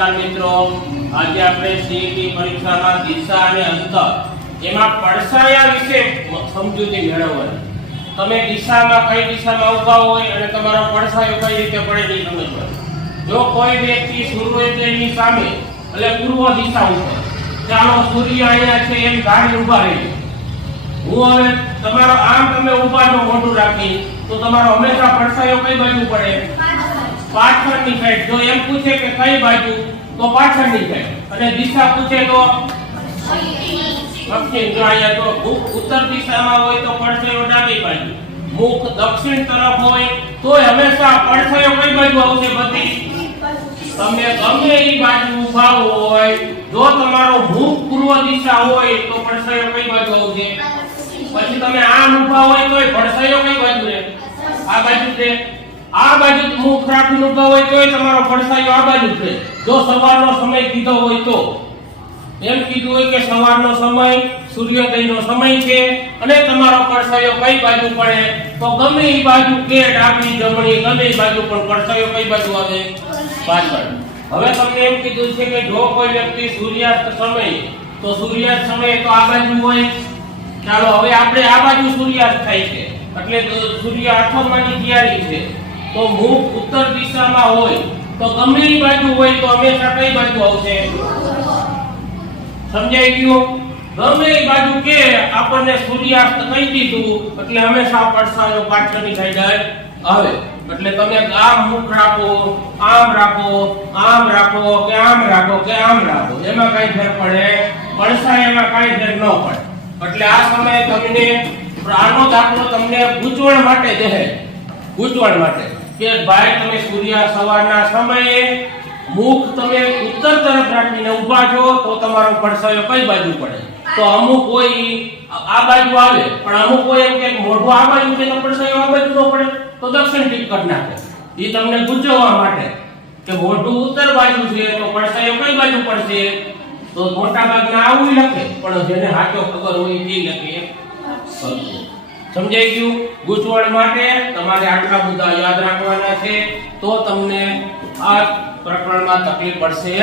નમસ્કાર મિત્રો. આજે આપણે સીઈટી પરીક્ષામાં દિશા અને અંતર એમાં પડસાયા વિશે સમજૂતી મેળવવાની. તમે દિશામાં કઈ દિશામાં ઊભા હોય અને તમારો પડસાયો કઈ રીતે પડે તે સમજવાનું જો કોઈ વ્યક્તિ સૂર્યોદયની સામે એટલે પૂર્વ દિશા ઉપર ચાલો સૂર્ય અહીંયા છે એમ ધારી ઊભા રહી હું હવે તમારો આમ તમે ઊભા જો મોઢું રાખી, તો તમારો હંમેશા પડસાયો કઈ બાજુ પડે? પાછળની સાઈડ જો એમ પૂછે કે કઈ બાજુ, તો પાછળની સાઈડ અને દિશા પૂછે તો? દક્ષિણ જો અહીંયા તો મુખ ઉત્તર દિશામાં હોય તો પડછાયો ડાબી બાજુ. મુખ દક્ષિણ તરફ હોય તો હંમેશા પડછાયો કઈ બાજુ આવશે બધી? તમે ગમે એ બાજુ ઊભા હોય, જો તમારો મુખ પૂર્વ દિશા હોય, તો પડછાયો કઈ બાજુ આવશે? પછી તમે આમ ઊભા હોય, તોય પડછાયો કઈ બાજુ રહે આ બાજુ છે. આ બાજુ મુખ રાખીને ઊભા હોય તોય તમારો ફરસાયો આ બાજુ છે. જો સવારનો સમય કીધો હોય તો. એમ કીધું હોય કે સવારનો સમય સૂર્યોદયનો સમય છે અને તમારો પડછાયો કઈ બાજુ પડે? તો ગમે એ બાજુ કે ડાબી જમણી, ગમે એ બાજુ પણ પડછાયો કઈ બાજુ આવે? પાછળ. હવે તમને એમ કીધું છે કે જો કોઈ વ્યક્તિ સૂર્યાસ્ત સમય, તો સૂર્યાસ્ત સમય તો આ બાજુ હોય. ચાલો, હવે આપણે આ બાજુ સૂર્યાસ્ત થાય છે. એટલે સૂર્ય આઠમાની તૈયારી છે. તો મુખ ઉત્તર દિશામાં હોય, તો ગમે એ બાજુ હોય તો હંમેશા કઈ બાજુ આવશે? સમજાઈ ગયું? ગમે એ બાજુ કે આપણને સૂર્યાસ્ત કહી દીધું, એટલે હંમેશા પડસાયો પાછળની સાઈડ આવે. એટલે તમે આમ મુખ રાખો, આમ રાખો આમ રાખો, કે આમ રાખો, કે આમ રાખો. એમાં કઈ ફેર પડે પડછાયામાં કઈ ફેર ન પડે. એટલે આ સમયે તમને આનો દાખલો તમને ગૂંચવણ માટે દેહે ગૂંચવણ માટે. કે ભાઈ, તમે સૂર્ય સવારના સમયે મુખ તમે ઉત્તર તરફ રાખીને ઊભા છો, તો તમારો પડછાયો કઈ બાજુ પડે? તો અમુક કોઈ આ બાજુ આવે, પણ અમુક કોઈ એમ કે મોઢું આ બાજુ છે તો પડછાયો આ બાજુ ન પડે, તો દક્ષિણ ટીક નાખે. એ તમને ગુજવવા માટે કે મોઢું ઉત્તર બાજુ છે તો પડછાયો કઈ બાજુ પડશે? તો મોટા ભાગના આવું લખે, પણ જેને હાચો ખબર હોય એ લખે. સરખું. સમજાઈ ગયું? ગૂંચવણ માટે તમારે આટલા મુદ્દા યાદ રાખવાના છે, તો તમને આ પ્રકરણમાં તકલીફ પડશે